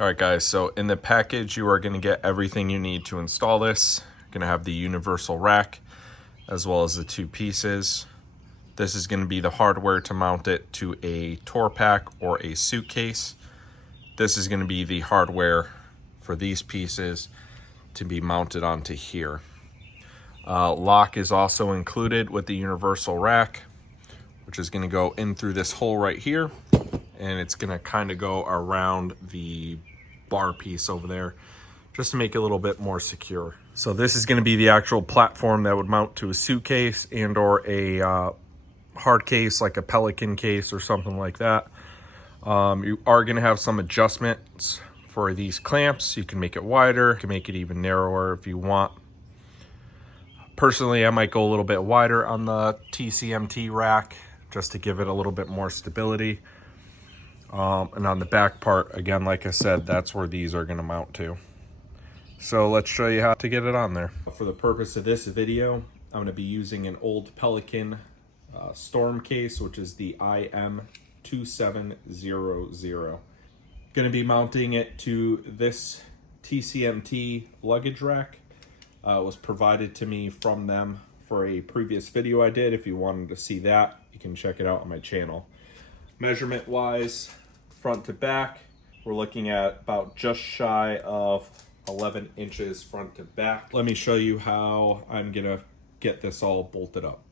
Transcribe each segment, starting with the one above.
All right, guys, so in the package, you are going to get everything you need to install this. You're going to have the universal rack as well as the two pieces. This is going to be the hardware to mount it to a Tour-Pak or a suitcase. This is going to be the hardware for these pieces to be mounted onto here. Lock is also included with the universal rack, which is going to go in through this hole right here, and it's going to kind of go around the bar piece over there just to make it a little bit more secure. So this is going to be the actual platform that would mount to a suitcase and or a hard case like a Pelican case or something like that. You are going to have some adjustments for these clamps. You can make it wider, you can make it even narrower if you want. Personally, I might go a little bit wider on the TCMT rack just to give it a little bit more stability. And on the back part, again, like I said, that's where these are going to mount to. So let's show you how to get it on there. For the purpose of this video, I'm going to be using an old Pelican storm case, which is the IM2700. Going to be mounting it to this TCMT luggage rack. It was provided to me from them for a previous video I did. If you wanted to see that, you can check it out on my channel. Measurement wise, front to back, we're looking at about just shy of 11 inches front to back. Let me show you how I'm gonna get this all bolted up.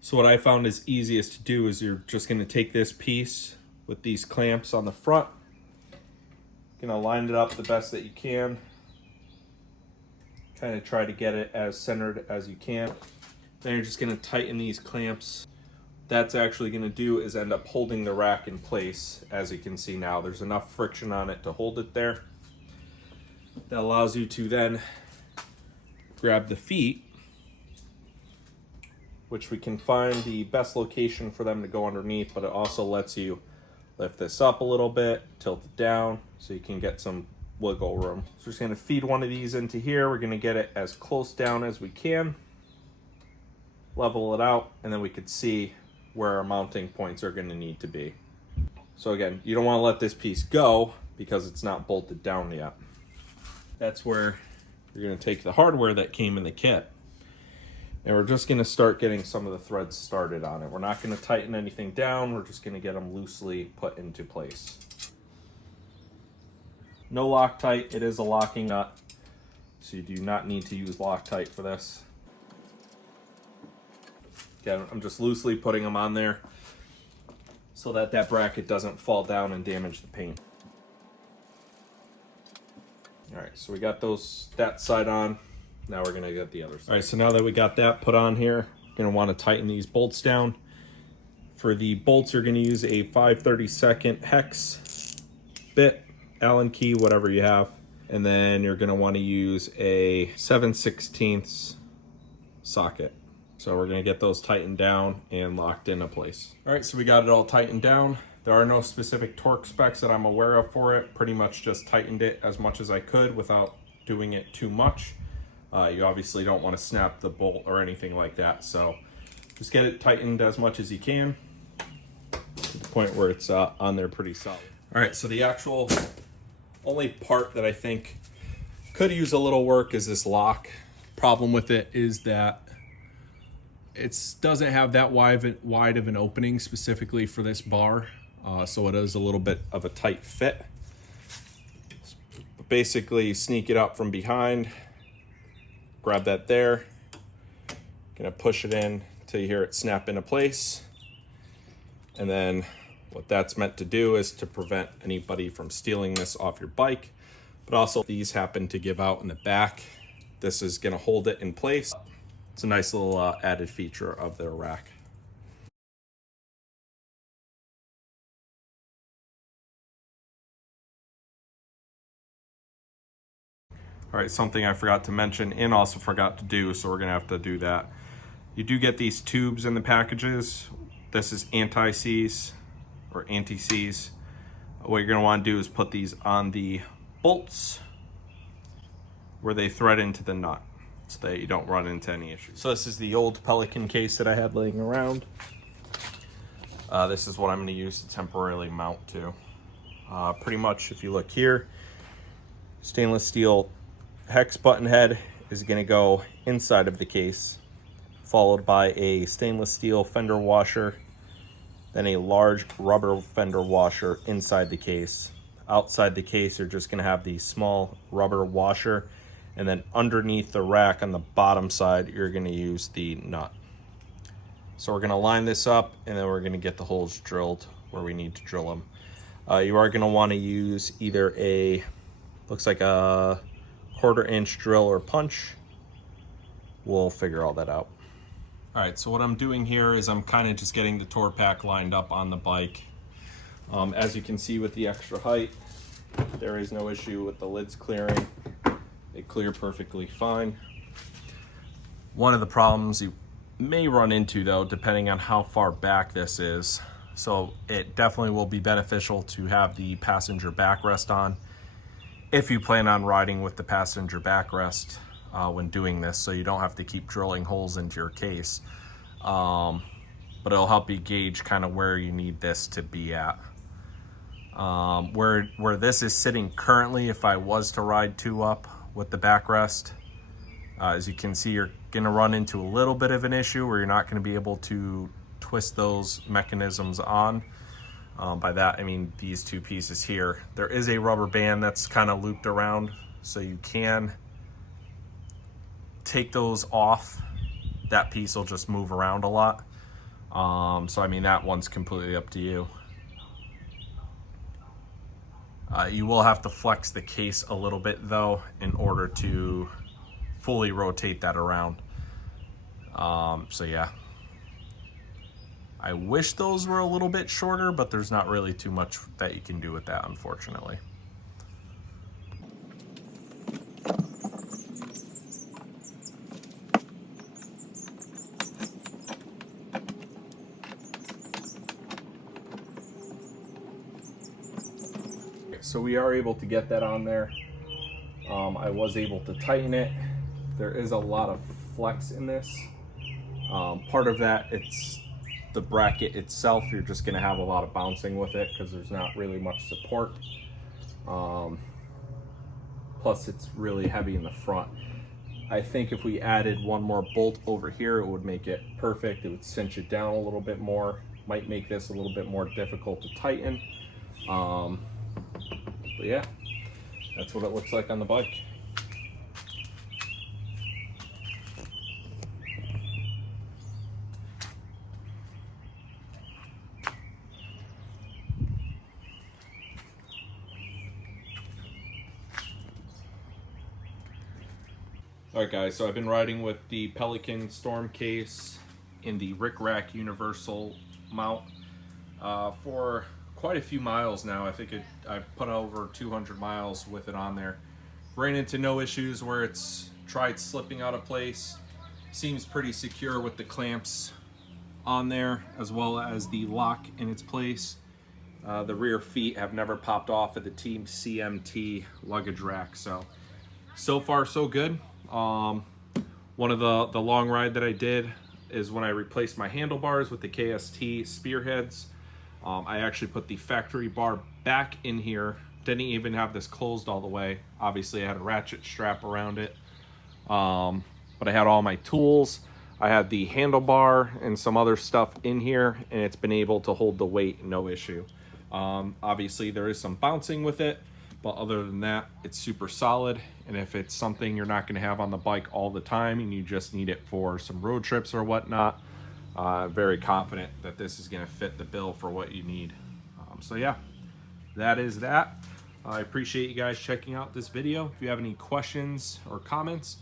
So what I found is easiest to do is you're just gonna take this piece with these clamps on the front, gonna line it up the best that you can, kind of try to get it as centered as you can. Then you're just gonna tighten these clamps. That's actually going to do is end up holding the rack in place. As you can see now, there's enough friction on it to hold it there. That allows you to then grab the feet, which we can find the best location for them to go underneath, but it also lets you lift this up a little bit, tilt it down, so you can get some wiggle room. So we're just going to feed one of these into here. We're going to get it as close down as we can, level it out, and then we could see where our mounting points are going to need to be. So again, you don't want to let this piece go because it's not bolted down yet. That's where you're going to take the hardware that came in the kit, and we're just going to start getting some of the threads started on it. We're not going to tighten anything down. We're just going to get them loosely put into place. No Loctite. It is a locking nut, so you do not need to use Loctite for this. Again, I'm just loosely putting them on there so that that bracket doesn't fall down and damage the paint. All right, so we got that side on. Now we're gonna get the other side. All right, so now that we got that put on here, you're gonna wanna tighten these bolts down. For the bolts, you're gonna use a 5/32 hex bit, Allen key, whatever you have. And then you're gonna wanna use a 7/16 socket. So we're gonna get those tightened down and locked into place. All right, so we got it all tightened down. There are no specific torque specs that I'm aware of for it. Pretty much just tightened it as much as I could without doing it too much. You obviously don't wanna snap the bolt or anything like that. So just get it tightened as much as you can to the point where it's on there pretty solid. All right, so the actual only part that I think could use a little work is this lock. Problem with it is that it doesn't have that wide of an opening specifically for this bar, so it is a little bit of a tight fit. But basically, sneak it up from behind, grab that there, gonna push it in till you hear it snap into place, and then what that's meant to do is to prevent anybody from stealing this off your bike, but also if these happen to give out in the back, this is gonna hold it in place. It's a nice little added feature of their rack. All right, something I forgot to mention and also forgot to do, so we're gonna have to do that. You do get these tubes in the packages. This is anti-seize or anti-seize. What you're gonna wanna do is put these on the bolts where they thread into the nut, so that you don't run into any issues. So this is the old Pelican case that I had laying around. This is what I'm gonna use to temporarily mount to. Pretty much, if you look here, stainless steel hex button head is going to go inside of the case, followed by a stainless steel fender washer, then a large rubber fender washer inside the case. Outside the case, you're just going to have the small rubber washer, and then underneath the rack on the bottom side, you're going to use the nut. So we're going to line this up, and then we're going to get the holes drilled where we need to drill them. You are going to want to use either a, looks like a 1/4 inch drill or punch. We'll figure all that out. All right, so what I'm doing here is I'm kind of just getting the Tour-Pak lined up on the bike. As you can see with the extra height, there is no issue with the lids clearing. They clear perfectly fine. One of the problems you may run into though, depending on how far back this is, so it definitely will be beneficial to have the passenger backrest on if you plan on riding with the passenger backrest when doing this, so you don't have to keep drilling holes into your case. But it'll help you gauge kind of where you need this to be at. Where this is sitting currently, if I was to ride 2 up with the backrest, as you can see, you're going to run into a little bit of an issue where you're not going to be able to twist those mechanisms on. By that I mean these 2 pieces here. There is a rubber band that's kind of looped around, so you can take those off. That piece will just move around a lot. So I mean, that one's completely up to you. You will have to flex the case a little bit though in order to fully rotate that around. So yeah, I wish those were a little bit shorter, but there's not really too much that you can do with that, unfortunately. So we are able to get that on there. I was able to tighten it. There is a lot of flex in this. Part of that, it's the bracket itself. You're just going to have a lot of bouncing with it because there's not really much support. Plus it's really heavy in the front. I think if we added one more bolt over here, it would make it perfect. It would cinch it down a little bit more. Might make this a little bit more difficult to tighten. But yeah, that's what it looks like on the bike. Alright guys, so I've been riding with the Pelican Storm case in the RickRak Universal mount for quite a few miles now. I think I put over 200 miles with it on there. Ran into no issues where it's tried slipping out of place. Seems pretty secure with the clamps on there, as well as the lock in its place. The rear feet have never popped off of the Team CMT luggage rack. So far so good. One of the long ride that I did is when I replaced my handlebars with the KST spearheads. I actually put the factory bar back in here. Didn't even have this closed all the way. Obviously I had a ratchet strap around it. But I had all my tools. I had the handlebar and some other stuff in here, and it's been able to hold the weight, no issue. Obviously there is some bouncing with it, but other than that, it's super solid. And if it's something you're not gonna have on the bike all the time and you just need it for some road trips or whatnot, very confident that this is going to fit the bill for what you need. So yeah, that is that. I appreciate you guys checking out this video. If you have any questions or comments,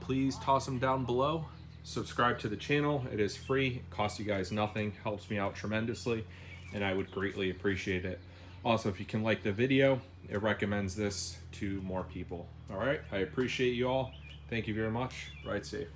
please toss them down below. Subscribe to the channel. It is free. It costs you guys nothing. Helps me out tremendously, and I would greatly appreciate it. Also, if you can like the video, it recommends this to more people. All right, I appreciate you all. Thank you very much. Ride safe.